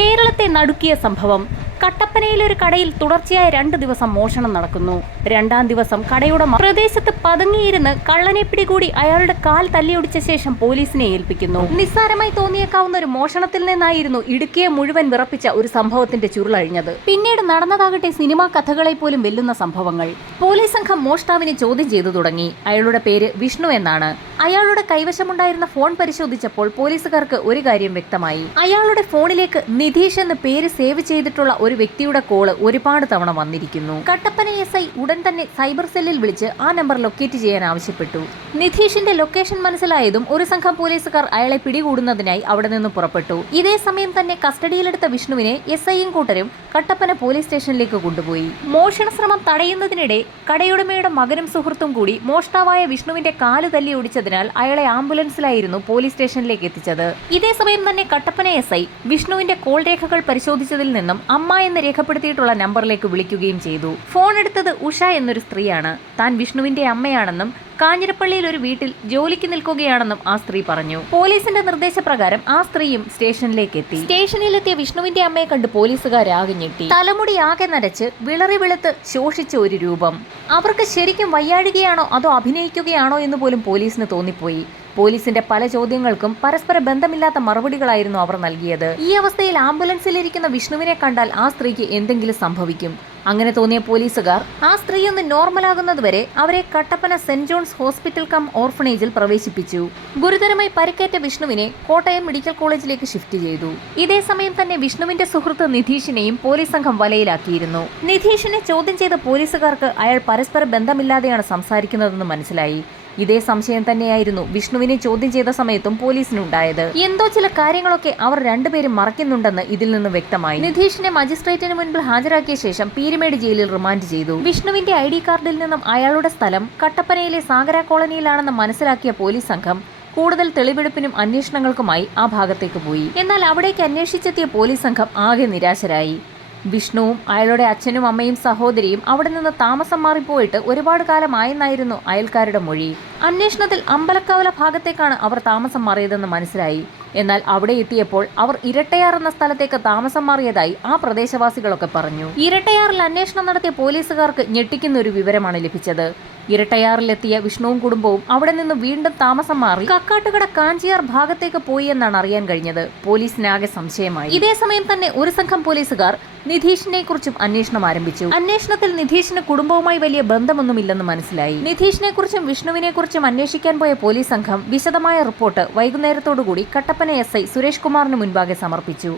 കേരളത്തെ നടുക്കിയ സംഭവം. കട്ടപ്പനയിലെ ഒരു കടയിൽ തുടർച്ചയായ 2 ദിവസം മോഷണം നടക്കുന്നു. 2ാം ദിവസം കടയുടമ പ്രദേശത്ത് പതുങ്ങിയിരുന്ന് കള്ളനെ പിടികൂടി അയാളുടെ കാൽ തല്ലിയൊടിച്ച ശേഷം പോലീസിനെ ഏൽപ്പിക്കുന്നു. നിസ്സാരമായി തോന്നിയേക്കാവുന്ന ഒരു മോഷണത്തിൽ നിന്നായിരുന്നു ഇടുക്കിയെ മുഴുവൻ വിറപ്പിച്ച ഒരു സംഭവത്തിന്റെ ചുരുളഴിഞ്ഞത്. പിന്നീട് നടന്നതാകട്ടെ സിനിമാ കഥകളെ പോലും വെല്ലുന്ന സംഭവങ്ങൾ. പോലീസ് സംഘം മോഷ്ടാവിനെ ചോദ്യം ചെയ്തു തുടങ്ങി. അയാളുടെ പേര് വിഷ്ണു എന്നാണ്. അയാളുടെ കൈവശമുണ്ടായിരുന്ന ഫോൺ പരിശോധിച്ചപ്പോൾ പോലീസുകാർക്ക് ഒരു കാര്യം വ്യക്തമായി. അയാളുടെ ഫോണിലേക്ക് നിധീഷ് എന്ന് പേര് സേവ് ചെയ്തിട്ടുള്ള ഒരു വ്യക്തിയുടെ കോള് ഒരുപാട് തവണ വന്നിരിക്കുന്നു. കട്ടപ്പന SI ഉടൻ തന്നെ സൈബർ സെല്ലിൽ വിളിച്ച് ആ നമ്പർ ലൊക്കേറ്റ് ചെയ്യാൻ ആവശ്യപ്പെട്ടു. നിധീഷിന്റെ ലൊക്കേഷൻ മനസ്സിലായതും ഒരു സംഘം പോലീസുകാർ അയാളെ പിടികൂടുന്നതിനായി അവിടെ നിന്ന് പുറപ്പെട്ടു. ഇതേ സമയം തന്നെ കസ്റ്റഡിയിലെടുത്ത വിഷ്ണുവിനെ SIയും കൂട്ടരും കട്ടപ്പന പോലീസ് സ്റ്റേഷനിലേക്ക് കൊണ്ടുപോയി. മോഷണ ശ്രമം തടയുന്നതിനിടെ കടയുടമയുടെ മകനും സുഹൃത്തും കൂടി മോഷ്ടാവായ വിഷ്ണുവിന്റെ കാല് തല്ലി ഒടിച്ചതിനാൽ അയാളെ ആംബുലൻസിലായിരുന്നു പോലീസ് സ്റ്റേഷനിലേക്ക് എത്തിച്ചത്. ഇതേ സമയം തന്നെ കട്ടപ്പന SI വിഷ്ണുവിന്റെ കോൾ രേഖകൾ പരിശോധിച്ചതിൽ നിന്നും അമ്മ എന്ന് രേഖപ്പെടുത്തിയിട്ടുള്ള നമ്പറിലേക്ക് വിളിക്കുകയും ചെയ്തു. ഫോൺ എടുത്തത് ഉഷ എന്നൊരു സ്ത്രീയാണ്. താൻ വിഷ്ണുവിന്റെ അമ്മയാണെന്നും കാഞ്ഞിരപ്പള്ളിയിൽ ഒരു വീട്ടിൽ ജോലിക്ക് നിൽക്കുകയാണെന്നും ആ സ്ത്രീ പറഞ്ഞു. പോലീസിന്റെ നിർദ്ദേശപ്രകാരം ആ സ്ത്രീയും സ്റ്റേഷനിലേക്ക് എത്തി. സ്റ്റേഷനിലെത്തിയ വിഷ്ണുവിന്റെ അമ്മയെ കണ്ട് പോലീസുകാരാകെ ഞെട്ടി. തലമുടി ആകെ നരച്ച് വിളറി വെളുത്ത് ശോഷിച്ച ഒരു രൂപം. അവർക്ക് ശരിക്കും വയ്യാഴുകയാണോ അതോ അഭിനയിക്കുകയാണോ എന്ന് പോലും പോലീസിന് തോന്നിപ്പോയി. പോലീസിന്റെ പല ചോദ്യങ്ങൾക്കും പരസ്പര ബന്ധമില്ലാത്ത മറുപടികളായിരുന്നു അവർ നൽകിയത്. ഈ അവസ്ഥയിൽ ആംബുലൻസിലിരിക്കുന്ന വിഷ്ണുവിനെ കണ്ടാൽ ആ സ്ത്രീക്ക് എന്തെങ്കിലും സംഭവിക്കും. അങ്ങനെ തോന്നിയ പോലീസുകാർ ആ സ്ത്രീ ഒന്ന് നോർമലാകുന്നതുവരെ അവരെ Kattappana saint John's hospital cum ഓർഫണേജിൽ പ്രവേശിപ്പിച്ചു. ഗുരുതരമായി പരിക്കേറ്റ വിഷ്ണുവിനെ കോട്ടയം മെഡിക്കൽ കോളേജിലേക്ക് ഷിഫ്റ്റ് ചെയ്തു. ഇതേ സമയം തന്നെ വിഷ്ണുവിന്റെ സുഹൃത്ത് നിധീഷിനെയും പോലീസ് സംഘം വലയിലാക്കിയിരുന്നു. നിധീഷിനെ ചോദ്യം ചെയ്ത പോലീസുകാർക്ക് അയാൾ പരസ്പര ബന്ധമില്ലാതെയാണ് സംസാരിക്കുന്നതെന്ന് മനസ്സിലായി. ഇതേ സംശയം തന്നെയായിരുന്നു വിഷ്ണുവിനെ ചോദ്യം ചെയ്ത സമയത്തും പോലീസിനുണ്ടായത്. എന്തോ ചില കാര്യങ്ങളൊക്കെ അവർ രണ്ടുപേരും മറയ്ക്കുന്നുണ്ടെന്ന് ഇതിൽ നിന്ന് വ്യക്തമായി. നിധീഷിനെ മജിസ്ട്രേറ്റിന് മുൻപിൽ ഹാജരാക്കിയ ശേഷം പീരുമേട് ജയിലിൽ റിമാൻഡ് ചെയ്തു. വിഷ്ണുവിന്റെ ID കാർഡിൽ നിന്നും അയാളുടെ സ്ഥലം കട്ടപ്പനയിലെ സാഗര കോളനിയിലാണെന്ന് മനസ്സിലാക്കിയ പോലീസ് സംഘം കൂടുതൽ തെളിവെടുപ്പിനും അന്വേഷണങ്ങൾക്കുമായി ആ ഭാഗത്തേക്ക് പോയി. എന്നാൽ അവിടേക്ക് അന്വേഷിച്ചെത്തിയ പോലീസ് സംഘം ആകെ നിരാശരായി. വിഷ്ണുവും അയാളുടെ അച്ഛനും അമ്മയും സഹോദരിയും അവിടെ നിന്ന് താമസം മാറിപ്പോയിട്ട് ഒരുപാട് കാലമായെന്നായിരുന്നു അയൽക്കാരുടെ മൊഴി. അന്വേഷണത്തിൽ അമ്പലക്കാവല ഭാഗത്തേക്കാണ് അവർ താമസം മാറിയതെന്ന് മനസ്സിലായി. എന്നാൽ അവിടെ എത്തിയപ്പോൾ അവർ ഇരട്ടയാർ എന്ന സ്ഥലത്തേക്ക് താമസം മാറിയതായി ആ പ്രദേശവാസികളൊക്കെ പറഞ്ഞു. ഇരട്ടയാറിൽ അന്വേഷണം നടത്തിയ പോലീസുകാർക്ക് ഞെട്ടിക്കുന്ന ഒരു വിവരമാണ് ലഭിച്ചത്. ഇരട്ടയാറിലെത്തിയ വിഷ്ണുവും കുടുംബവും അവിടെ നിന്ന് വീണ്ടും താമസം മാറി കക്കാട്ടുകട കാഞ്ചിയാർ ഭാഗത്തേക്ക് പോയി എന്നാണ് അറിയാൻ കഴിഞ്ഞത്. പോലീസിനാകെ സംശയമായി. ഇതേ സമയം തന്നെ ഒരു സംഘം പോലീസുകാർ നിധീഷിനെ കുറിച്ചും അന്വേഷണം ആരംഭിച്ചു. അന്വേഷണത്തിൽ നിധീഷിന് കുടുംബവുമായി വലിയ ബന്ധമൊന്നുമില്ലെന്ന് മനസ്സിലായി. നിധീഷിനെ കുറിച്ചും വിഷ്ണുവിനെ കുറിച്ചും അന്വേഷിക്കാൻ പോയ പോലീസ് സംഘം വിശദമായ റിപ്പോർട്ട് വൈകുന്നേരത്തോടുകൂടി കട്ടപ്പന SI സുരേഷ് കുമാറിന് മുൻപാകെ സമർപ്പിച്ചു.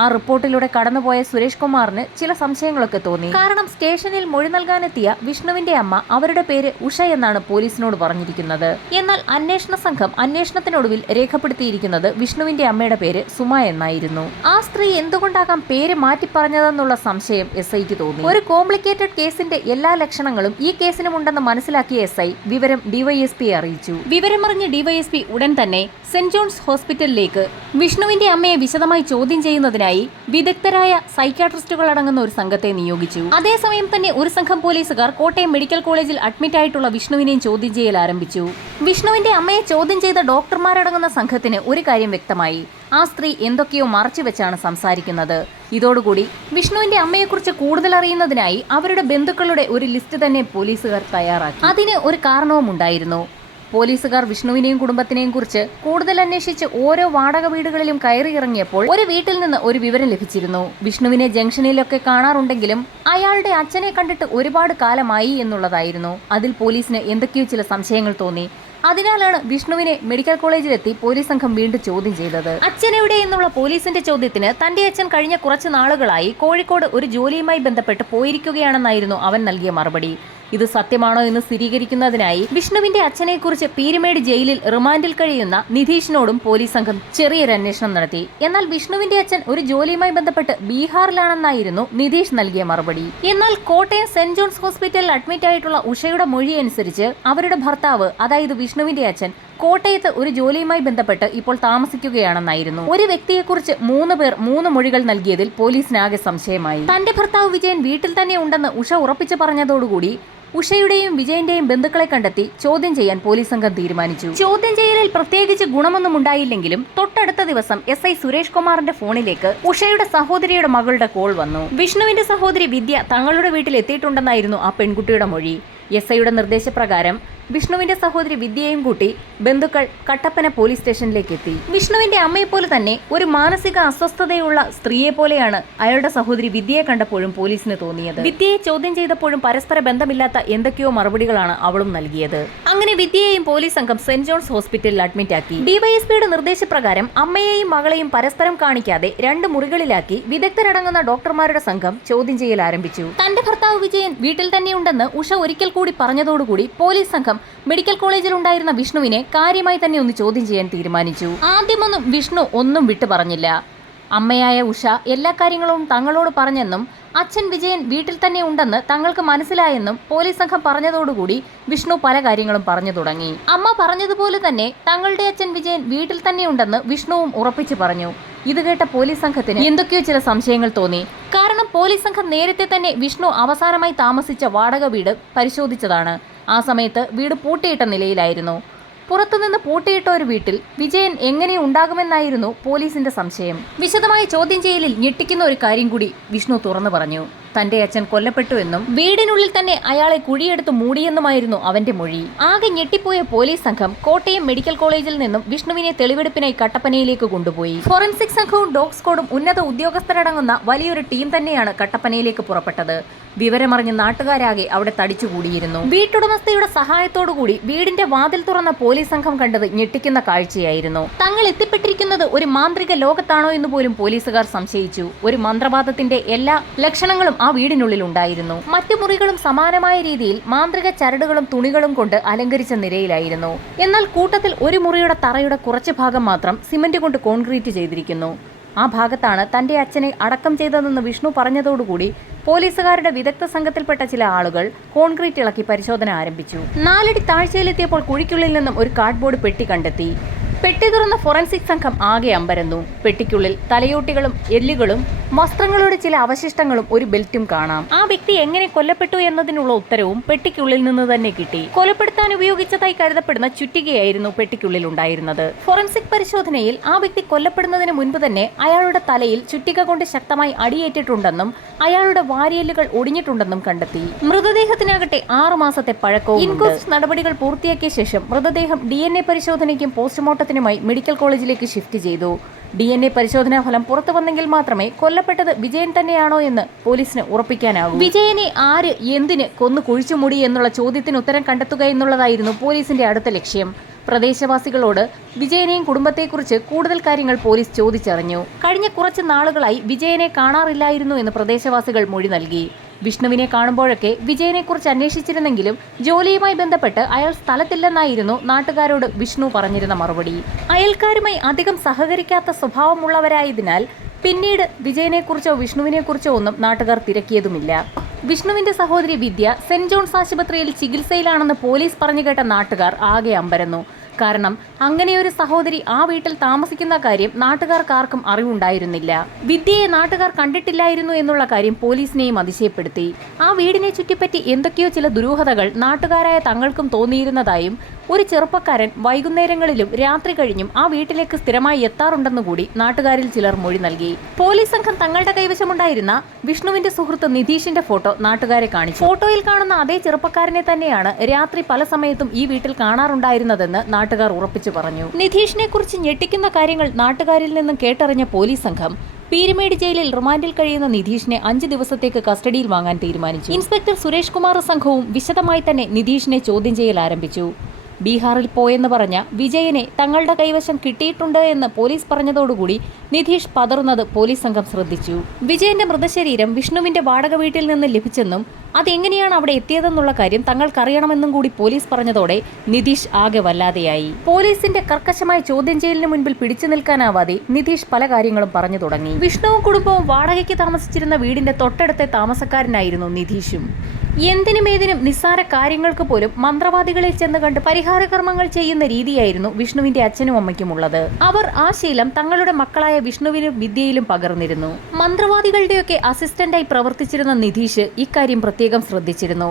ആ റിപ്പോർട്ടിലൂടെ കടന്നുപോയ സുരേഷ് കുമാറിന് ചില സംശയങ്ങളൊക്കെ തോന്നി. കാരണം സ്റ്റേഷനിൽ മൊഴി നൽകാനെത്തിയ വിഷ്ണുവിന്റെ അമ്മ അവരുടെ പേര് ഉഷ എന്നാണ് പോലീസിനോട് പറഞ്ഞിരിക്കുന്നത്. എന്നാൽ അന്വേഷണ സംഘം അന്വേഷണത്തിനൊടുവിൽ രേഖപ്പെടുത്തിയിരിക്കുന്നത് വിഷ്ണുവിന്റെ അമ്മയുടെ പേര് സുമ എന്നായിരുന്നു. ആ സ്ത്രീ എന്തുകൊണ്ടാകാം പേര് മാറ്റി പറഞ്ഞതെന്നുള്ള സംശയം SIക്ക് തോന്നി. ഒരു കോംപ്ലിക്കേറ്റഡ് കേസിന്റെ എല്ലാ ലക്ഷണങ്ങളും ഈ കേസിനുമുണ്ടെന്ന് മനസ്സിലാക്കിയ SI വിവരം DYSPയെ അറിയിച്ചു. വിവരമറിഞ്ഞ DYSP ഉടൻ തന്നെ സെന്റ് ജോൺസ് ഹോസ്പിറ്റലിലേക്ക് വിഷ്ണുവിന്റെ അമ്മയെ വിശദമായി ചോദ്യം ചെയ്യുന്നതിനായി വിദഗ്ധരായ സൈക്യാട്രിസ്റ്റുകൾ അടങ്ങുന്ന ഒരു സംഘത്തെ നിയോഗിച്ചു. അതേസമയം തന്നെ ഒരു സംഘം പോലീസുകാർ കോട്ടയം മെഡിക്കൽ കോളേജിൽ അഡ്മിറ്റ് ആയിട്ടുള്ള വിഷ്ണുവിനെയും ചോദ്യം ചെയ്യൽ ആരംഭിച്ചു. വിഷ്ണുവിന്റെ അമ്മയെ ചോദ്യം ചെയ്ത ഡോക്ടർമാരടങ്ങുന്ന സംഘത്തിന് ഒരു കാര്യം വ്യക്തമായി. ആ സ്ത്രീ എന്തൊക്കെയോ മറച്ചു വെച്ചാണ് സംസാരിക്കുന്നത്. ഇതോടുകൂടി വിഷ്ണുവിന്റെ അമ്മയെക്കുറിച്ച് കൂടുതൽ അറിയുന്നതിനായി അവരുടെ ബന്ധുക്കളുടെ ഒരു ലിസ്റ്റ് തന്നെ പോലീസുകാർ തയ്യാറാക്കി. അതിന് ഒരു കാരണവും ഉണ്ടായിരുന്നു. പോലീസുകാർ വിഷ്ണുവിനെയും കുടുംബത്തിനെയും കുറിച്ച് കൂടുതൽ അന്വേഷിച്ച് ഓരോ വാടക വീടുകളിലും കയറിയിറങ്ങിയപ്പോൾ ഒരു വീട്ടിൽ നിന്ന് ഒരു വിവരം ലഭിച്ചിരുന്നു. വിഷ്ണുവിനെ ജംഗ്ഷനിലൊക്കെ കാണാറുണ്ടെങ്കിലും അയാളുടെ അച്ഛനെ കണ്ടിട്ട് ഒരുപാട് കാലമായി എന്നുള്ളതായിരുന്നു. അതിൽ പോലീസിന് എന്തൊക്കെയോ ചില സംശയങ്ങൾ തോന്നി. അതിനാലാണ് വിഷ്ണുവിനെ മെഡിക്കൽ കോളേജിലെത്തി പോലീസ് സംഘം വീണ്ടും ചോദ്യം ചെയ്തത്. അച്ഛൻ എവിടെ എന്നുള്ള പോലീസിന്റെ ചോദ്യത്തിന് തന്റെ അച്ഛൻ കഴിഞ്ഞ കുറച്ച് നാളുകളായി കോഴിക്കോട് ഒരു ജോലിയുമായി ബന്ധപ്പെട്ട് പോയിരിക്കുകയാണെന്നായിരുന്നു അവൻ നൽകിയ മറുപടി. ഇത് സത്യമാണോ എന്ന് സ്ഥിരീകരിക്കുന്നതിനായി വിഷ്ണുവിന്റെ അച്ഛനെക്കുറിച്ച് പീരുമേട് ജയിലിൽ റിമാൻഡിൽ കഴിയുന്ന നിധീഷിനോടും പോലീസ് സംഘം ചെറിയൊരു അന്വേഷണം നടത്തി. എന്നാൽ വിഷ്ണുവിന്റെ അച്ഛൻ ഒരു ജോലിയുമായി ബന്ധപ്പെട്ട് ബീഹാറിലാണെന്നായിരുന്നു നിധീഷ് നൽകിയ മറുപടി. എന്നാൽ കോട്ടയം സെന്റ് ജോൺസ് ഹോസ്പിറ്റലിൽ അഡ്മിറ്റ് ആയിട്ടുള്ള ഉഷയുടെ മൊഴി അനുസരിച്ച് അവരുടെ ഭർത്താവ്, അതായത് വിഷ്ണുവിന്റെ അച്ഛൻ, കോട്ടയത്ത് ഒരു ജോലിയുമായി ബന്ധപ്പെട്ട് ഇപ്പോൾ താമസിക്കുകയാണെന്നായിരുന്നു. ഒരു വ്യക്തിയെക്കുറിച്ച് 3 പേർ 3 മൊഴികൾ നൽകിയതിൽ പോലീസിനാകെ സംശയമായി. തന്റെ ഭർത്താവ് വിജയൻ വീട്ടിൽ തന്നെ ഉണ്ടെന്ന് ഉഷ ഉറപ്പിച്ചു പറഞ്ഞതോടുകൂടി ഉഷയുടെയും വിജയന്റെയും ബന്ധുക്കളെ കണ്ടെത്തി ചോദ്യം ചെയ്യാൻ പോലീസ് സംഘം തീരുമാനിച്ചു. ചോദ്യം ചെയ്യലിൽ പ്രത്യേകിച്ച് ഗുണമൊന്നും ഉണ്ടായില്ലെങ്കിലും തൊട്ടടുത്ത ദിവസം SI സുരേഷ് കുമാറിന്റെ ഫോണിലേക്ക് ഉഷയുടെ സഹോദരിയുടെ മകളുടെ കോൾ വന്നു. വിഷ്ണുവിന്റെ സഹോദരി വിദ്യ തങ്ങളുടെ വീട്ടിൽ എത്തിയിട്ടുണ്ടെന്നായിരുന്നു ആ പെൺകുട്ടിയുടെ മൊഴി. SIയുടെ നിർദ്ദേശപ്രകാരം വിഷ്ണുവിന്റെ സഹോദരി വിദ്യയും കൂട്ടി ബന്ധുക്കൾ കട്ടപ്പന പോലീസ് സ്റ്റേഷനിലേക്ക് എത്തി. വിഷ്ണുവിന്റെ അമ്മയെപ്പോലെ തന്നെ ഒരു മാനസിക അസ്വസ്ഥതയുള്ള സ്ത്രീയെ പോലെയാണ് അയാളുടെ സഹോദരി വിദ്യയെ കണ്ടപ്പോഴും പോലീസിന് തോന്നിയത്. വിദ്യയെ ചോദ്യം ചെയ്തപ്പോഴും പരസ്പര ബന്ധമില്ലാത്ത എന്തൊക്കെയോ മറുപടികളാണ് അവളും നൽകിയത്. അങ്ങനെ വിദ്യയെയും പോലീസ് സംഘം സെന്റ് ജോൺസ് ഹോസ്പിറ്റലിൽ അഡ്മിറ്റ് ആക്കി. ഡിവൈഎസ്പിയുടെ നിർദ്ദേശപ്രകാരം അമ്മയെയും മകളെയും പരസ്പരം കാണിക്കാതെ 2 മുറികളിലാക്കി വിദഗ്ധരടങ്ങുന്ന ഡോക്ടർമാരുടെ സംഘം ചോദ്യം ചെയ്യൽ ആരംഭിച്ചു. തന്റെ ഭർത്താവ് വിജയൻ വീട്ടിൽ തന്നെയുണ്ടെന്ന് ഉഷ ഒരിക്കൽ കൂടി പറഞ്ഞതോടുകൂടി പോലീസ് സംഘം മെഡിക്കൽ കോളേജിൽ ഉണ്ടായിരുന്ന വിഷ്ണുവിനെ കാര്യമായി തന്നെ ഒന്ന് ചോദ്യം ചെയ്യാൻ തീരുമാനിച്ചു. ആദ്യമൊന്നും വിഷ്ണു ഒന്നും വിട്ടു പറഞ്ഞില്ല. അമ്മയായ ഉഷ എല്ലാ കാര്യങ്ങളും തങ്ങളോട് പറഞ്ഞെന്നും അച്ഛൻ വിജയൻ വീട്ടിൽ തന്നെ ഉണ്ടെന്ന് തങ്ങൾക്ക് മനസ്സിലായെന്നും പോലീസ് സംഘം പറഞ്ഞതോടുകൂടി വിഷ്ണു പല കാര്യങ്ങളും പറഞ്ഞു തുടങ്ങി. അമ്മ പറഞ്ഞതുപോലെ തന്നെ തങ്ങളുടെ അച്ഛൻ വിജയൻ വീട്ടിൽ തന്നെയുണ്ടെന്ന് വിഷ്ണുവും ഉറപ്പിച്ചു പറഞ്ഞു. ഇത് കേട്ട പോലീസ് സംഘത്തിന് എന്തൊക്കെയോ ചില സംശയങ്ങൾ തോന്നി. കാരണം പോലീസ് സംഘം നേരത്തെ തന്നെ വിഷ്ണു അവസാനമായി താമസിച്ച വാടക വീട് പരിശോധിച്ചതാണ്. ആ സമയത്ത് വീട് പൂട്ടിയിട്ട നിലയിലായിരുന്നു. പുറത്തുനിന്ന് പൂട്ടിയിട്ട ഒരു വീട്ടിൽ വിജയൻ എങ്ങനെ ഉണ്ടാകുമെന്നായിരുന്നു പോലീസിന്റെ സംശയം. വിശദമായ ചോദ്യം ചെയ്യലിൽ ഞെട്ടിക്കുന്ന ഒരു കാര്യം കൂടി വിഷ്ണു തുറന്നു പറഞ്ഞു. തന്റെ അച്ഛൻ കൊല്ലപ്പെട്ടുവെന്നും വീടിനുള്ളിൽ തന്നെ അയാളെ കുഴിയെടുത്ത് മൂടിയെന്നുമായിരുന്നു അവന്റെ മൊഴി. ആകെ ഞെട്ടിപ്പോയ പോലീസ് സംഘം കോട്ടയം മെഡിക്കൽ കോളേജിൽ നിന്നും വിഷ്ണുവിനെ തെളിവെടുപ്പിനായി കട്ടപ്പനയിലേക്ക് കൊണ്ടുപോയി. ഫോറൻസിക് സംഘവും ഡോഗ് സ്ക്വാഡും ഉന്നത ഉദ്യോഗസ്ഥരടങ്ങുന്ന വലിയൊരു ടീം തന്നെയാണ് കട്ടപ്പനയിലേക്ക് പുറപ്പെട്ടത്. വിവരമറിഞ്ഞ് നാട്ടുകാരാകെ അവിടെ തടിച്ചുകൂടിയിരുന്നു. വീട്ടുടമസ്ഥയുടെ സഹായത്തോടുകൂടി വീടിന്റെ വാതിൽ തുറന്ന പോലീസ് സംഘം കണ്ടത് ഞെട്ടിക്കുന്ന കാഴ്ചയായിരുന്നു. തങ്ങൾ എത്തിപ്പെട്ടിരിക്കുന്നത് ഒരു മാന്ത്രിക ലോകത്താണോ എന്ന് പോലും പോലീസുകാർ സംശയിച്ചു. ഒരു മന്ത്രവാദത്തിന്റെ എല്ലാ ലക്ഷണങ്ങളും ആ വീടിനുള്ളിൽ ഉണ്ടായിരുന്നു. മറ്റു മുറികളും സമാനമായ രീതിയിൽ മാന്ത്രിക ചരടുകളും തുണികളും കൊണ്ട് അലങ്കരിച്ച നിരയിലായിരുന്നു. എന്നാൽ കൂട്ടത്തിൽ ഒരു മുറിയുടെ തറയുടെ കുറച്ച് ഭാഗം മാത്രം സിമന്റ് കൊണ്ട് കോൺക്രീറ്റ് ചെയ്തിരിക്കുന്നു. ആ ഭാഗത്താണ് തന്റെ അച്ഛനെ അടക്കം ചെയ്തതെന്ന് വിഷ്ണു പറഞ്ഞതോടുകൂടി പോലീസുകാരുടെ വിദഗ്ധ സംഘത്തിൽപ്പെട്ട ചില ആളുകൾ കോൺക്രീറ്റ് ഇളക്കി പരിശോധന ആരംഭിച്ചു. 4 അടി താഴ്ചയിലെത്തിയപ്പോൾ കുഴിക്കുള്ളിൽ നിന്നും ഒരു കാർഡ്ബോർഡ് പെട്ടി കണ്ടെത്തി. പെട്ടി തുറന്ന ഫോറൻസിക് സംഘം ആകെ അമ്പരന്നു. പെട്ടിക്കുള്ളിൽ തലയോട്ടികളും എല്ലുകളും വസ്ത്രങ്ങളുടെ ചില അവശിഷ്ടങ്ങളും ഒരു ബെൽറ്റും കാണാം. ആ വ്യക്തി എങ്ങനെ കൊല്ലപ്പെട്ടു എന്നതിനുള്ള ഉത്തരവും പെട്ടിക്കുള്ളിൽ നിന്ന് തന്നെ കിട്ടി. കൊലപ്പെടുത്താൻ ഉപയോഗിച്ചതായി കരുതപ്പെടുന്ന ചുറ്റികയായിരുന്നു പെട്ടിക്കുള്ളിൽ ഉണ്ടായിരുന്നത്. ഫോറൻസിക് പരിശോധനയിൽ ആ വ്യക്തി കൊല്ലപ്പെടുന്നതിന് മുൻപ് തന്നെ അയാളുടെ തലയിൽ ചുറ്റിക കൊണ്ട് ശക്തമായി അടിയേറ്റിട്ടുണ്ടെന്നും അയാളുടെ വാരിയെല്ലുകൾ ഒടിഞ്ഞിട്ടുണ്ടെന്നും കണ്ടെത്തി. മൃതദേഹത്തിനാകട്ടെ 6 മാസത്തെ പഴക്കവും. ഇൻക്വസ്റ്റ് നടപടികൾ പൂർത്തിയാക്കിയ ശേഷം മൃതദേഹം DNA പരിശോധനയ്ക്കും പോസ്റ്റ്മോർട്ടത്തിനുമായി മെഡിക്കൽ കോളേജിലേക്ക് ഷിഫ്റ്റ് ചെയ്തു. DNA പരിശോധനാ ഫലം പുറത്തു വന്നെങ്കിൽ മാത്രമേ കൊല്ലപ്പെട്ടത് വിജയൻ തന്നെയാണോ എന്ന് പോലീസിന് ഉറപ്പിക്കാനാകൂ. വിജയനെ ആര് എന്തിന് കൊന്നു കുഴിച്ചുമൂടി എന്നുള്ള ചോദ്യത്തിന് ഉത്തരം കണ്ടെത്തുക എന്നുള്ളതായിരുന്നു പോലീസിന്റെ അടുത്ത ലക്ഷ്യം. പ്രദേശവാസികളോട് വിജയനെയും കുടുംബത്തെക്കുറിച്ച് കൂടുതൽ കാര്യങ്ങൾ പോലീസ് ചോദിച്ചറിഞ്ഞു. കഴിഞ്ഞ കുറച്ച് നാളുകളായി വിജയനെ കാണാറില്ലായിരുന്നു എന്ന് പ്രദേശവാസികൾ മൊഴി നൽകി. വിഷ്ണുവിനെ കാണുമ്പോഴൊക്കെ വിജയനെക്കുറിച്ച് അന്വേഷിച്ചിരുന്നെങ്കിലും ജോലിയുമായി ബന്ധപ്പെട്ട് അയാൾ സ്ഥലത്തില്ലെന്നായിരുന്നു നാട്ടുകാരോട് വിഷ്ണു പറഞ്ഞിരുന്ന മറുപടി. അയൽക്കാരുമായി അധികം സഹകരിക്കാത്ത സ്വഭാവമുള്ളവരായതിനാൽ പിന്നീട് വിജയനെക്കുറിച്ചോ വിഷ്ണുവിനെക്കുറിച്ചോ ഒന്നും നാട്ടുകാർ തിരക്കിയതുമില്ല. വിഷ്ണുവിന്റെ സഹോദരി വിദ്യ സെന്റ് ജോൺസ് ആശുപത്രിയിൽ ചികിത്സയിലാണെന്ന് പോലീസ് പറഞ്ഞു കേട്ട നാട്ടുകാർ ആകെ അമ്പരന്നു. കാരണം അങ്ങനെയൊരു സഹോദരി ആ വീട്ടിൽ താമസിക്കുന്ന കാര്യം നാട്ടുകാർക്കാർക്കും അറിവുണ്ടായിരുന്നില്ല. വിദ്യയെ നാട്ടുകാർ കണ്ടിട്ടില്ലായിരുന്നു എന്നുള്ള കാര്യം പോലീസിനെയും അതിശയപ്പെടുത്തി. ആ വീടിനെ ചുറ്റിപ്പറ്റി എന്തൊക്കെയോ ചില ദുരൂഹതകൾ നാട്ടുകാരായ തങ്ങൾക്കും തോന്നിയിരുന്നതായും ഒരു ചെറുപ്പക്കാരൻ വൈകുന്നേരങ്ങളിലും രാത്രി കഴിഞ്ഞും ആ വീട്ടിലേക്ക് സ്ഥിരമായി എത്താറുണ്ടെന്നുകൂടി നാട്ടുകാരിൽ ചിലർ മൊഴി നൽകി. പോലീസ് സംഘം തങ്ങളുടെ കൈവശമുണ്ടായിരുന്ന വിഷ്ണുവിന്റെ സുഹൃത്ത് നിധീഷിന്റെ ഫോട്ടോ നാട്ടുകാരെ കാണിച്ചു. ഫോട്ടോയിൽ കാണുന്ന അതേ ചെറുപ്പക്കാരനെ തന്നെയാണ് രാത്രി പല സമയത്തും ഈ വീട്ടിൽ കാണാറുണ്ടായിരുന്നതെന്ന് നാട്ടുകാർ ഉറപ്പിച്ചു പറഞ്ഞു. നിധീഷിനെ കുറിച്ച് ഞെട്ടിക്കുന്ന കാര്യങ്ങൾ നാട്ടുകാരിൽ നിന്നും കേട്ടറിഞ്ഞ പോലീസ് സംഘം പീരുമേട് ജയിലിൽ റിമാൻഡിൽ കഴിയുന്ന നിധീഷിനെ 5 ദിവസത്തേക്ക് കസ്റ്റഡിയിൽ വാങ്ങാൻ തീരുമാനിച്ചു. ഇൻസ്പെക്ടർ സുരേഷ് കുമാർ സംഘവും വിശദമായി തന്നെ നിധീഷിനെ ചോദ്യം ചെയ്യൽ ആരംഭിച്ചു. ബീഹാറിൽ പോയെന്ന് പറഞ്ഞ വിജയനെ തങ്ങളുടെ കൈവശം കിട്ടിയിട്ടുണ്ട് എന്ന് പോലീസ് പറഞ്ഞതോടുകൂടി നിധീഷ് പതറുന്നത് പോലീസ് സംഘം ശ്രദ്ധിച്ചു. വിജയന്റെ മൃതശരീരം വിഷ്ണുവിന്റെ വാടക വീട്ടിൽ നിന്ന് ലഭിച്ചെന്നും അതെങ്ങനെയാണ് അവിടെ എത്തിയതെന്നുള്ള കാര്യം തങ്ങൾക്കറിയണമെന്നും കൂടി പോലീസ് പറഞ്ഞതോടെ നിധീഷ് ആകെ വല്ലാതെയായി. പോലീസിന്റെ കർക്കശമായ ചോദ്യം ചെയ്യലിന് മുൻപിൽ പിടിച്ചു നിൽക്കാനാവാതെ നിധീഷ് പല കാര്യങ്ങളും പറഞ്ഞു തുടങ്ങി. വിഷ്ണുവും കുടുംബവും വാടകയ്ക്ക് താമസിച്ചിരുന്ന വീടിന്റെ തൊട്ടടുത്തെ താമസക്കാരനായിരുന്നു നിധീഷും. എന്തിനുമേതിനും നിസ്സാര കാര്യങ്ങൾക്ക് പോലും മന്ത്രവാദികളെ ചെന്ന് കണ്ട് പരിഹാരകർമ്മങ്ങൾ ചെയ്യുന്ന രീതിയായിരുന്നു വിഷ്ണുവിന്റെ അച്ഛനും അമ്മയ്ക്കുമുള്ളത്. അവർ ആ ശീലം തങ്ങളുടെ മക്കളായ വിഷ്ണുവിനും വിദ്യയിലും പകർന്നിരുന്നു. മന്ത്രവാദികളുടെയൊക്കെ അസിസ്റ്റന്റായി പ്രവർത്തിച്ചിരുന്ന നിധീഷ് ഇക്കാര്യം പ്രത്യേകം ശ്രദ്ധിച്ചിരുന്നു.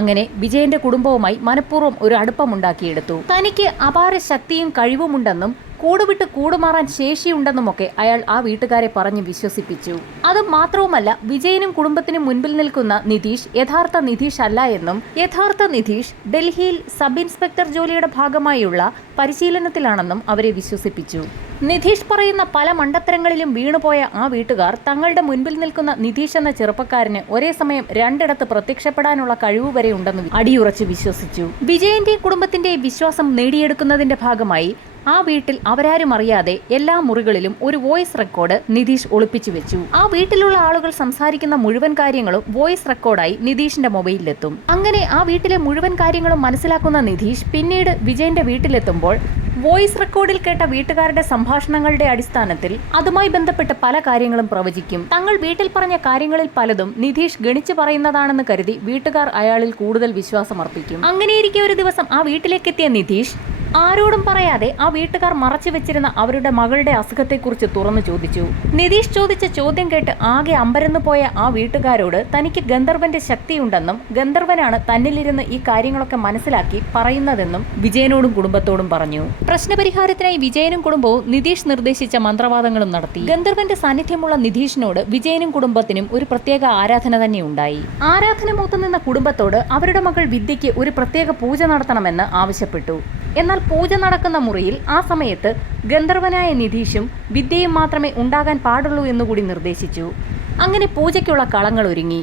അങ്ങനെ വിജയന്റെ കുടുംബവുമായി മനഃപൂർവ്വം ഒരു അടുപ്പമുണ്ടാക്കിയെടുത്തു. തനിക്ക് അപാര ശക്തിയും കഴിവുമുണ്ടെന്നും കൂടുവിട്ട് കൂടുമാറാൻ ശേഷിയുണ്ടെന്നുമൊക്കെ അയാൾ ആ വീട്ടുകാരെ പറഞ്ഞ് വിശ്വസിപ്പിച്ചു. അത് മാത്രവുമല്ല, വിജയനും കുടുംബത്തിനും മുൻപിൽ നിൽക്കുന്ന നിതീഷ് യഥാർത്ഥ നിതീഷ് അല്ല എന്നും യഥാർത്ഥ നിതീഷ് ഡൽഹിയിൽ സബ് ഇൻസ്പെക്ടർ ജോലിയുടെ ഭാഗമായുള്ള പരിശീലനത്തിലാണെന്നും അവരെ വിശ്വസിപ്പിച്ചു. നിതീഷ് പറയുന്ന പല മണ്ടത്തരങ്ങളിലും വീണുപോയ ആ വീട്ടുകാർ തങ്ങളുടെ മുൻപിൽ നിൽക്കുന്ന നിതീഷ് എന്ന ചെറുപ്പക്കാരന് ഒരേ സമയം രണ്ടിടത്ത് പ്രത്യക്ഷപ്പെടാനുള്ള കഴിവ് വരെ ഉണ്ടെന്ന് അടിയുറച്ച് വിശ്വസിച്ചു. വിജയന്റെയും കുടുംബത്തിന്റെയും വിശ്വാസം നേടിയെടുക്കുന്നതിന്റെ ഭാഗമായി ആ വീട്ടിൽ അവരാരും അറിയാതെ എല്ലാ മുറികളിലും ഒരു വോയിസ് റെക്കോർഡ് നിതീഷ് ഒളിപ്പിച്ചു വെച്ചു. ആ വീട്ടിലുള്ള ആളുകൾ സംസാരിക്കുന്ന മുഴുവൻ കാര്യങ്ങളും വോയിസ് റെക്കോർഡായി നിതീഷിന്റെ മൊബൈലിലെത്തും. അങ്ങനെ ആ വീട്ടിലെ മുഴുവൻ കാര്യങ്ങളും മനസ്സിലാക്കുന്ന നിതീഷ് പിന്നീട് വിജയന്റെ വീട്ടിലെത്തുമ്പോൾ വോയിസ് റെക്കോർഡിൽ കേട്ട വീട്ടുകാരുടെ സംഭാഷണങ്ങളുടെ അടിസ്ഥാനത്തിൽ അതുമായി ബന്ധപ്പെട്ട് പല കാര്യങ്ങളും പ്രവചിക്കും. തങ്ങൾ വീട്ടിൽ പറഞ്ഞ കാര്യങ്ങളിൽ പലതും നിതീഷ് ഗണിച്ചു പറയുന്നതാണെന്ന് കരുതി വീട്ടുകാർ അയാളിൽ കൂടുതൽ വിശ്വാസമർപ്പിക്കും. അങ്ങനെയിരിക്കെ ഒരു ദിവസം ആ വീട്ടിലേക്കെത്തിയ നിതീഷ് ആരോടും പറയാതെ ആ വീട്ടുകാർ മറച്ചു വെച്ചിരുന്ന അവരുടെ മകളുടെ അസുഖത്തെക്കുറിച്ച് തുറന്നു ചോദിച്ചു. നിതീഷ് ചോദിച്ച ചോദ്യം കേട്ട് ആകെ അമ്പരന്നു പോയ ആ വീട്ടുകാരോട് തനിക്ക് ഗന്ധർവന്റെ ശക്തിയുണ്ടെന്നും ഗന്ധർവനാണ് തന്നിലിരുന്ന് ഈ കാര്യങ്ങളൊക്കെ മനസ്സിലാക്കി പറയുന്നതെന്നും വിജയനോടും കുടുംബത്തോടും പറഞ്ഞു. പ്രശ്നപരിഹാരത്തിനായി വിജയനും കുടുംബവും നിതീഷ് നിർദ്ദേശിച്ച മന്ത്രവാദങ്ങളും നടത്തി. ഗന്ധർവന്റെ സാന്നിധ്യമുള്ള നിതീഷിനോട് വിജയനും കുടുംബത്തിനും ഒരു പ്രത്യേക ആരാധന തന്നെ ഉണ്ടായി. ആരാധന മൂത്തുനിന്ന കുടുംബത്തോട് അവരുടെ മകൾ വിദ്യയ്ക്ക് ഒരു പ്രത്യേക പൂജ നടത്തണമെന്ന് ആവശ്യപ്പെട്ടു. എന്നാൽ പൂജ നടക്കുന്ന മുറിയിൽ ആ സമയത്ത് ഗന്ധർവനായ നിതീഷും വിദ്യയും മാത്രമേ ഉണ്ടാകാൻ പാടുള്ളൂ എന്നുകൂടി നിർദ്ദേശിച്ചു. അങ്ങനെ പൂജയ്ക്കുള്ള കളങ്ങൾ ഒരുങ്ങി.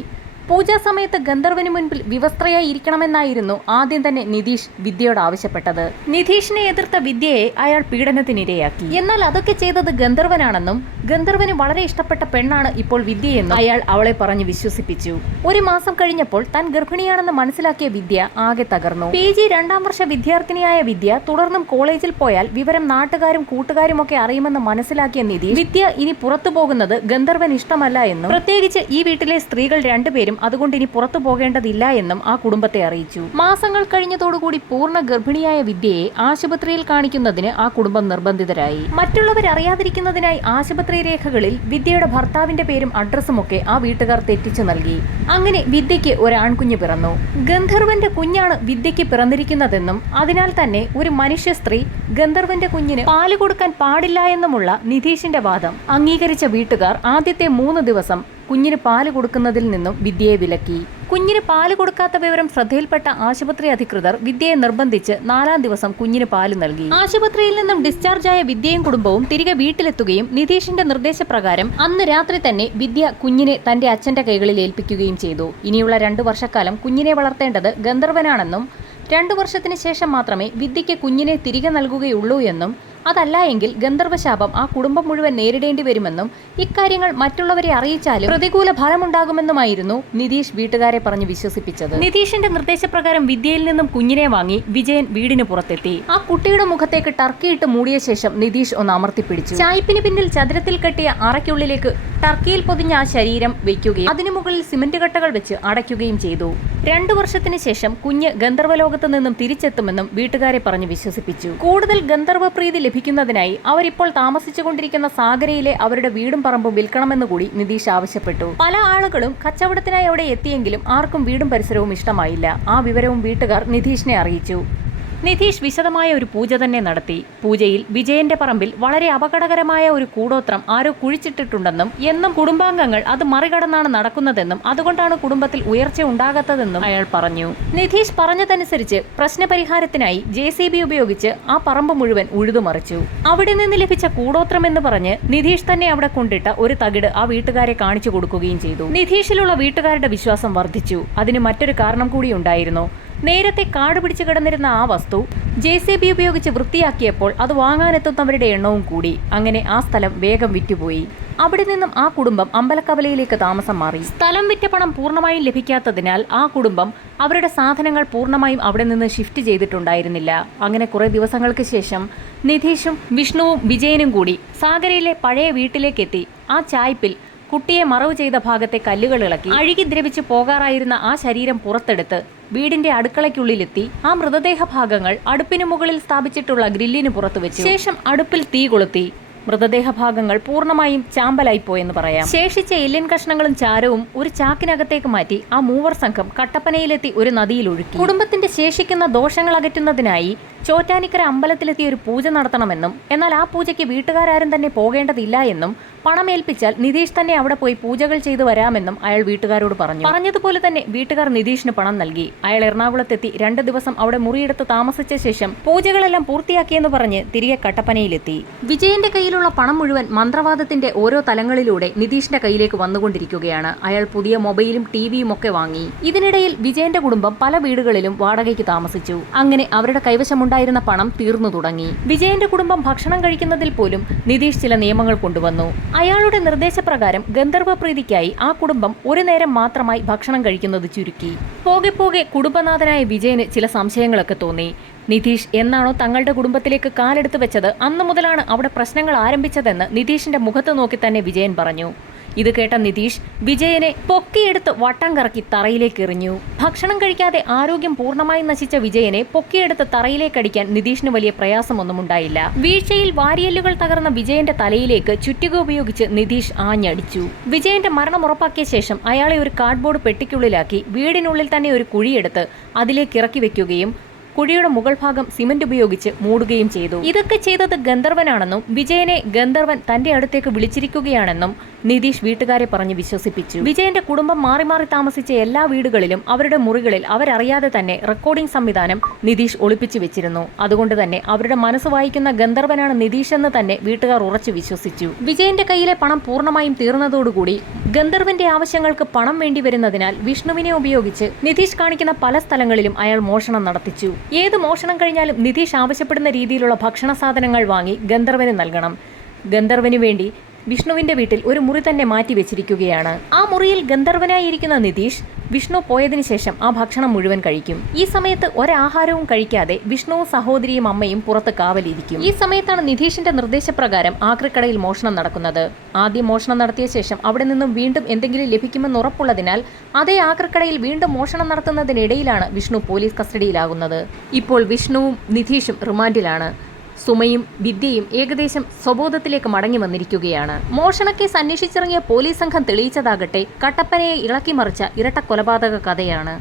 പൂജാ സമയത്ത് ഗന്ധർവന് മുൻപിൽ വിവസ്ത്രയായി ഇരിക്കണമെന്നായിരുന്നു ആദ്യം തന്നെ നിതീഷ് വിദ്യയോട് ആവശ്യപ്പെട്ടത്. നിതീഷിനെ എതിർത്ത വിദ്യയെ അയാൾ പീഡനത്തിനിരയാക്കി. എന്നാൽ അതൊക്കെ ചെയ്തത് ഗന്ധർവനാണെന്നും ഗന്ധർവന് വളരെ ഇഷ്ടപ്പെട്ട പെണ്ണാണ് ഇപ്പോൾ വിദ്യയെന്നും അയാൾ അവളെ പറഞ്ഞു വിശ്വസിപ്പിച്ചു. ഒരു മാസം കഴിഞ്ഞപ്പോൾ താൻ ഗർഭിണിയാണെന്ന് മനസ്സിലാക്കിയ വിദ്യ ആകെ തകർന്നു. PG 2ാം വർഷ വിദ്യാർത്ഥിനിയായ വിദ്യ തുടർന്നും കോളേജിൽ പോയാൽ വിവരം നാട്ടുകാരും കൂട്ടുകാരും ഒക്കെ അറിയുമെന്ന് മനസ്സിലാക്കിയ നിതീഷ് വിദ്യ ഇനി പുറത്തു പോകുന്നത് ഗന്ധർവൻ ഇഷ്ടമല്ല എന്നും പ്രത്യേകിച്ച് ഈ വീട്ടിലെ സ്ത്രീകൾ രണ്ടുപേരും അതുകൊണ്ട് ഇനി പുറത്തു പോകേണ്ടതില്ല എന്നും ആ കുടുംബത്തെ അറിയിച്ചു. മാസങ്ങൾ കഴിഞ്ഞതോടുകൂടി പൂർണ്ണ ഗർഭിണിയായ വിദ്യയെ ആശുപത്രിയിൽ കാണിക്കുന്നതിന് ആ കുടുംബം നിർബന്ധിതരായി. മറ്റുള്ളവർ അറിയാതിരിക്കുന്നതിനായി ആശുപത്രി രേഖകളിൽ വിദ്യയുടെ ഭർത്താവിന്റെ പേരും അഡ്രസ്സും ഒക്കെ ആ വീട്ടുകാർ തെറ്റിച്ചു നൽകി. അങ്ങനെ വിദ്യയ്ക്ക് ഒരു ആൺകുഞ്ഞ് പിറന്നു. ഗന്ധർവന്റെ കുഞ്ഞാണ് വിദ്യയ്ക്ക് പിറന്നിരിക്കുന്നതെന്നും അതിനാൽ തന്നെ ഒരു മനുഷ്യ സ്ത്രീ ഗന്ധർവന്റെ കുഞ്ഞിന് പാല് കൊടുക്കാൻ പാടില്ല എന്നുമുള്ള നിതീഷിന്റെ വാദം അംഗീകരിച്ച വീട്ടുകാർ ആദ്യത്തെ 3 ദിവസം കുഞ്ഞിന് പാല് കൊടുക്കുന്നതിൽ നിന്നും വിദ്യയെ വിലക്കി. കുഞ്ഞിന് പാല് കൊടുക്കാത്ത വിവരം ശ്രദ്ധയിൽപ്പെട്ട ആശുപത്രി അധികൃതർ വിദ്യയെ നിർബന്ധിച്ച് 4ാം ദിവസം കുഞ്ഞിന് പാല് നൽകി. ആശുപത്രിയിൽ നിന്നും ഡിസ്ചാർജായ വിദ്യയും കുടുംബവും തിരികെ വീട്ടിലെത്തുകയും നിതീഷിന്റെ നിർദ്ദേശപ്രകാരം അന്ന് രാത്രി തന്നെ വിദ്യ കുഞ്ഞിനെ തന്റെ അച്ഛന്റെ കൈകളിൽ ഏൽപ്പിക്കുകയും ചെയ്തു. ഇനിയുള്ള 2 വർഷക്കാലം കുഞ്ഞിനെ വളർത്തേണ്ടത് ഗന്ധർവനാണെന്നും 2 വർഷത്തിന് ശേഷം മാത്രമേ വിദ്യയ്ക്ക് കുഞ്ഞിനെ തിരികെ നൽകുകയുള്ളൂ എന്നും അതല്ല എങ്കിൽ ഗന്ധർവശാപം ആ കുടുംബം മുഴുവൻ നേരിടേണ്ടി വരുമെന്നും ഇക്കാര്യങ്ങൾ മറ്റുള്ളവരെ അറിയിച്ചാലും പ്രതികൂല ഫലമുണ്ടാകുമെന്നുമായിരുന്നു നിതീഷ് വീട്ടുകാരെ പറഞ്ഞ് വിശ്വസിപ്പിച്ചത്. നിതീഷിന്റെ നിർദ്ദേശപ്രകാരം വിദ്യയിൽ നിന്നും കുഞ്ഞിനെ വാങ്ങി വിജയൻ വീടിന് പുറത്തെത്തി. ആ കുട്ടിയുടെ മുഖത്തേക്ക് ടർക്കിയിട്ട് മൂടിയ ശേഷം നിതീഷ് ഒന്ന് അമർത്തിപ്പിടിച്ചു. ചായ്പിന് പിന്നിൽ ചതുരത്തിൽ കെട്ടിയ അറയ്ക്കുള്ളിലേക്ക് ടർക്കിയിൽ പൊതിഞ്ഞ ആ ശരീരം വയ്ക്കുകയും അതിനു മുകളിൽ സിമന്റ് കട്ടകൾ വെച്ച് അടയ്ക്കുകയും ചെയ്തു. 2 വർഷത്തിന് ശേഷം കുഞ്ഞ് ഗന്ധർവലോകത്ത് നിന്നും തിരിച്ചെത്തുമെന്നും വീട്ടുകാരെ പറഞ്ഞ് വിശ്വസിപ്പിച്ചു. കൂടുതൽ ഗന്ധർവ പ്രീതി ലഭിക്കുന്നതിനായി അവരിപ്പോൾ താമസിച്ചുകൊണ്ടിരിക്കുന്ന സാഗരയിലെ അവരുടെ വീടും പറമ്പും വിൽക്കണമെന്നുകൂടി നിതീഷ് ആവശ്യപ്പെട്ടു. പല ആളുകളും കച്ചവടത്തിനായി അവിടെ എത്തിയെങ്കിലും ആർക്കും വീടും പരിസരവും ഇഷ്ടമായില്ല. ആ വിവരവും വീട്ടുകാർ നിതീഷിനെ അറിയിച്ചു. നിതീഷ് വിശദമായ ഒരു പൂജ തന്നെ നടത്തി. പൂജയിൽ വിജയന്റെ പറമ്പിൽ വളരെ അപകടകരമായ ഒരു കൂടോത്രം ആരോ കുഴിച്ചിട്ടിട്ടുണ്ടെന്നും എന്നും കുടുംബാംഗങ്ങൾ അത് മറികടന്നാണ് നടക്കുന്നതെന്നും അതുകൊണ്ടാണ് കുടുംബത്തിൽ ഉയർച്ച ഉണ്ടാകാത്തതെന്നും അയാൾ പറഞ്ഞു. നിതീഷ് പറഞ്ഞതനുസരിച്ച് പ്രശ്നപരിഹാരത്തിനായി JCB ഉപയോഗിച്ച് ആ പറമ്പ് മുഴുവൻ ഉഴുതുമറിച്ചു. അവിടെ നിന്ന് ലഭിച്ച കൂടോത്രം എന്ന് പറഞ്ഞ് നിതീഷ് തന്നെ അവിടെ കൊണ്ടിട്ട ഒരു തകിട് ആ വീട്ടുകാരെ കാണിച്ചു കൊടുക്കുകയും ചെയ്തു. നിതീഷിലുള്ള വീട്ടുകാരുടെ വിശ്വാസം വർദ്ധിച്ചു. അതിന് മറ്റൊരു കാരണം കൂടി ഉണ്ടായിരുന്നു. നേരത്തെ കാട് പിടിച്ചു കിടന്നിരുന്ന ആ വസ്തു JCB ഉപയോഗിച്ച് വൃത്തിയാക്കിയപ്പോൾ അത് വാങ്ങാനെത്തുന്നവരുടെ എണ്ണവും കൂടി. അങ്ങനെ ആ സ്ഥലം വേഗം വിറ്റുപോയി. അവിടെ നിന്നും ആ കുടുംബം അമ്പലക്കവലയിലേക്ക് താമസം മാറി. സ്ഥലം വിറ്റ പണം പൂർണ്ണമായും ലഭിക്കാത്തതിനാൽ ആ കുടുംബം അവരുടെ സാധനങ്ങൾ പൂർണ്ണമായും അവിടെ നിന്ന് ഷിഫ്റ്റ് ചെയ്തിട്ടുണ്ടായിരുന്നില്ല. അങ്ങനെ കുറെ ദിവസങ്ങൾക്ക് ശേഷം നിതീഷും വിഷ്ണുവും വിജയനും കൂടി സാഗരയിലെ പഴയ വീട്ടിലേക്കെത്തി. ആ ചായ്പിൽ കുട്ടിയെ മറവ് ചെയ്ത ഭാഗത്തെ കല്ലുകൾ ഇളക്കി അഴുകി ദ്രവിച്ചു പോകാറായിരുന്ന ആ ശരീരം പുറത്തെടുത്ത് വീടിന്റെ അടുക്കളയ്ക്കുള്ളിലെത്തി ആ മൃതദേഹ ഭാഗങ്ങൾ അടുപ്പിന് മുകളിൽ സ്ഥാപിച്ചിട്ടുള്ള ഗ്രില്ലിന് പുറത്തു വെച്ചു. ശേഷം അടുപ്പിൽ തീ കൊളുത്തി മൃതദേഹ ഭാഗങ്ങൾ പൂർണ്ണമായും ചാമ്പലായിപ്പോയെന്ന് പറയാം. ശേഷിച്ച എല്ലിൻ കഷ്ണങ്ങളും ചാരവും ഒരു ചാക്കിനകത്തേക്ക് മാറ്റി ആ മൂവർ സംഘം കട്ടപ്പനയിലെത്തി ഒരു നദിയിൽ ഒഴുക്കി. കുടുംബത്തിന്റെ ശേഷിക്കുന്ന ദോഷങ്ങൾ അകറ്റുന്നതിനായി ചോറ്റാനിക്കര അമ്പലത്തിലെത്തി ഒരു പൂജ നടത്തണമെന്നും എന്നാൽ ആ പൂജയ്ക്ക് വീട്ടുകാരും തന്നെ പോകേണ്ടതില്ല എന്നും പണമേൽപ്പിച്ചാൽ നിതീഷ് തന്നെ അവിടെ പോയി പൂജകൾ ചെയ്തു വരാമെന്നും അയാൾ വീട്ടുകാരോട് പറഞ്ഞു. പറഞ്ഞതുപോലെ തന്നെ വീട്ടുകാർ നിതീഷിന് പണം നൽകി. അയാൾ എറണാകുളത്തെത്തി 2 ദിവസം അവിടെ മുറിയെടുത്ത് താമസിച്ച ശേഷം പൂജകളെല്ലാം പൂർത്തിയാക്കിയെന്ന് പറഞ്ഞ് തിരികെ കട്ടപ്പനയിലെത്തി. വിജയന്റെ കയ്യിലുള്ള പണം മുഴുവൻ മന്ത്രവാദത്തിന്റെ ഓരോ തലങ്ങളിലൂടെ നിതീഷിന്റെ കയ്യിലേക്ക് വന്നുകൊണ്ടിരിക്കുകയാണ്. അയാൾ പുതിയ മൊബൈലും ടിവിയും ഒക്കെ വാങ്ങി. ഇതിനിടയിൽ വിജയന്റെ കുടുംബം പല വീടുകളിലും വാടകയ്ക്ക് താമസിച്ചു. അങ്ങനെ അവരുടെ കൈവശമുണ്ടായിരുന്ന പണം തീർന്നു തുടങ്ങി. വിജയന്റെ കുടുംബം ഭക്ഷണം കഴിക്കുന്നതിൽ പോലും നിതീഷ് ചില നിയമങ്ങൾ കൊണ്ടുവന്നു. അയാളുടെ നിർദ്ദേശപ്രകാരം ഗന്ധർവ പ്രീതിക്കായി ആ കുടുംബം ഒരു നേരം മാത്രമായി ഭക്ഷണം കഴിക്കുന്നത് ചുരുക്കി. പോകെ പോകെ കുടുംബനാഥനായ വിജയന് ചില സംശയങ്ങളൊക്കെ തോന്നി. നിതീഷ് എന്നാണോ തങ്ങളുടെ കുടുംബത്തിലേക്ക് കാലെടുത്ത് വെച്ചത് അന്നു മുതലാണ് അവിടെ പ്രശ്നങ്ങൾ ആരംഭിച്ചതെന്ന് നിതീഷിന്റെ മുഖത്ത് നോക്കി തന്നെ വിജയൻ പറഞ്ഞു. ഇത് കേട്ട നിതീഷ് വിജയനെ പൊക്കിയെടുത്ത് വട്ടം കറക്കി തറയിലേക്ക് എറിഞ്ഞു. ഭക്ഷണം കഴിക്കാതെ ആരോഗ്യം പൂർണ്ണമായി നശിച്ച വിജയനെ പൊക്കിയെടുത്ത് തറയിലേക്കടിക്കാൻ നിതീഷിന് വലിയ പ്രയാസമൊന്നും ഉണ്ടായില്ല. വീഴ്ചയിൽ വാരിയല്ലുകൾ തകർന്ന വിജയന്റെ തലയിലേക്ക് ചുറ്റിക ഉപയോഗിച്ച് നിതീഷ് ആഞ്ഞടിച്ചു. വിജയന്റെ മരണം ഉറപ്പാക്കിയ ശേഷം അയാളെ ഒരു കാർഡ്ബോർഡ് പെട്ടിക്കുള്ളിലാക്കി വീടിനുള്ളിൽ തന്നെ ഒരു കുഴിയെടുത്ത് അതിലേക്ക് ഇറക്കി വെക്കുകയും കുഴിയുടെ മുകൾ ഭാഗം സിമന്റ് ഉപയോഗിച്ച് മൂടുകയും ചെയ്തു. ഇതൊക്കെ ചെയ്തത് ഗന്ധർവനാണെന്നും വിജയനെ ഗന്ധർവൻ തന്റെ അടുത്തേക്ക് വിളിച്ചിരിക്കുകയാണെന്നും നിതീഷ് വീട്ടുകാരെ പറഞ്ഞ് വിശ്വസിപ്പിച്ചു. വിജയന്റെ കുടുംബം മാറി മാറി താമസിച്ച എല്ലാ വീടുകളിലും അവരുടെ മുറികളിൽ അവരറിയാതെ തന്നെ റെക്കോർഡിംഗ് സംവിധാനം നിതീഷ് ഒളിപ്പിച്ചു വെച്ചിരുന്നു. അതുകൊണ്ട് തന്നെ അവരുടെ മനസ്സ് വായിക്കുന്ന ഗന്ധർവനാണ് നിതീഷ് എന്ന് തന്നെ വീട്ടുകാർ ഉറച്ചു വിശ്വസിച്ചു. വിജയന്റെ കയ്യിലെ പണം പൂർണ്ണമായും തീർന്നതോടുകൂടി ഗന്ധർവന്റെ ആവശ്യങ്ങൾക്ക് പണം വേണ്ടി വരുന്നതിനാൽ വിഷ്ണുവിനെ ഉപയോഗിച്ച് നിതീഷ് കാണിക്കുന്ന പല സ്ഥലങ്ങളിലും അയാൾ മോഷണം നടത്തിച്ചു. ഏത് മോഷണം കഴിഞ്ഞാലും നിതീഷ് ആവശ്യപ്പെടുന്ന രീതിയിലുള്ള ഭക്ഷണ സാധനങ്ങൾ വാങ്ങി ഗന്ധർവന് നൽകണം. ഗന്ധർവന് വേണ്ടി വിഷ്ണുവിന്റെ വീട്ടിൽ ഒരു മുറി തന്നെ മാറ്റി വെച്ചിരിക്കുകയാണ്. ആ മുറിയിൽ ഗന്ധർവനായിരിക്കുന്ന നിതീഷ് വിഷ്ണു പോയതിനു ശേഷം ആ ഭക്ഷണം മുഴുവൻ കഴിക്കും. ഈ സമയത്ത് ഒരാഹാരവും കഴിക്കാതെ വിഷ്ണുവും സഹോദരിയും അമ്മയും പുറത്ത് കാവലിരിക്കും. ഈ സമയത്താണ് നിതീഷിന്റെ നിർദ്ദേശപ്രകാരം ആക്രിക്കടയിൽ മോഷണം നടക്കുന്നത്. ആദ്യം മോഷണം നടത്തിയ ശേഷം അവിടെ നിന്നും വീണ്ടും എന്തെങ്കിലും ലഭിക്കുമെന്ന് ഉറപ്പുള്ളതിനാൽ അതേ ആക്രിക്കടയിൽ വീണ്ടും മോഷണം നടത്തുന്നതിനിടയിലാണ് വിഷ്ണു പോലീസ് കസ്റ്റഡിയിലാകുന്നത്. ഇപ്പോൾ വിഷ്ണുവും നിതീഷും റിമാൻഡിലാണ്. സുമയും വിദ്യയും ഏകദേശം സ്വബോധത്തിലേക്ക് മടങ്ങി വന്നിരിക്കുകയാണ്. മോഷണക്കേസ് അന്വേഷിച്ചിറങ്ങിയ പോലീസ് സംഘം തെളിയിച്ചതാകട്ടെ കട്ടപ്പനയെ ഇളക്കിമറിച്ച ഇരട്ട കൊലപാതക കഥയാണ്.